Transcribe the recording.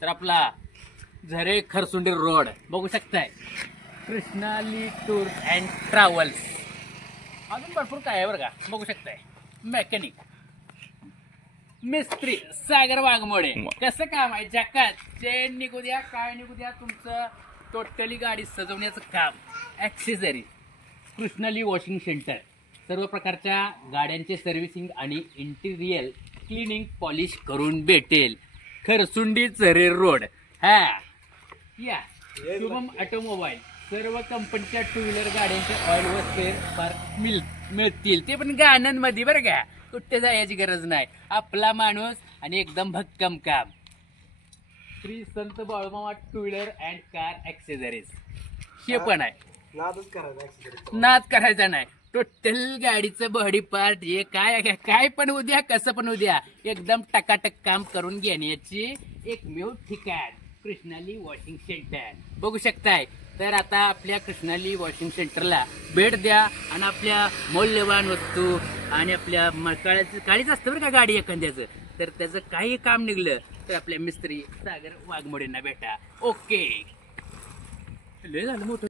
तर आपला झरे खरसुंडी रोड बघू शकताय. Krishnali tours and travels. अजून भरपूर काय आहे बरं का, बघू शकताय. मेकॅनिक मिस्त्री सागर वाघमोडे. कसं काम आहे जकात. चेन निघू द्या, काय निघू द्या, तुमचं टोटली गाडी सजवण्याचं काम. Accessory Krishnali washing centre. सर्व प्रकारच्या गाड्यांचे सर्व्हिसिंग आणि इंटिरियर क्लिनिंग पॉलिश करून भेटेल. खरसुंडी झरे रोड. हा या शुभम ऑटोमोबाईल. सर्व कंपनीच्या टू व्हीलर गाड्यांचे ऑइल व स्पेअर पार्ट मिळतील, ते पण गाण्यांमध्ये बरं का. कुठे जायची गरज नाही. आपला माणूस आणि एकदम भक्कम काम. श्री संत Balumama two wheeler and car accessories हे पण आहे. नाद करायचा नाही. टोटल गाडीचं बॉडी पार्ट हे काय पण उद्या, कसं पण उद्या, एकदम टकाटक काम करून घेण्याची एकमेव ठिकाण कृष्णाली वॉशिंग सेंटर. बघू शकताय. तर आता आपल्या कृष्णाली वॉशिंग सेंटरला भेट द्या आणि आपल्या मौल्यवान वस्तू आणि आपल्या काळीच असतं बरं का गाडी एखाद्याचं, तर त्याचं काही काम निघलं तर आपल्या मिस्त्री सागर वाघमोडेंना भेटा. ओके, लय झालं मोठं.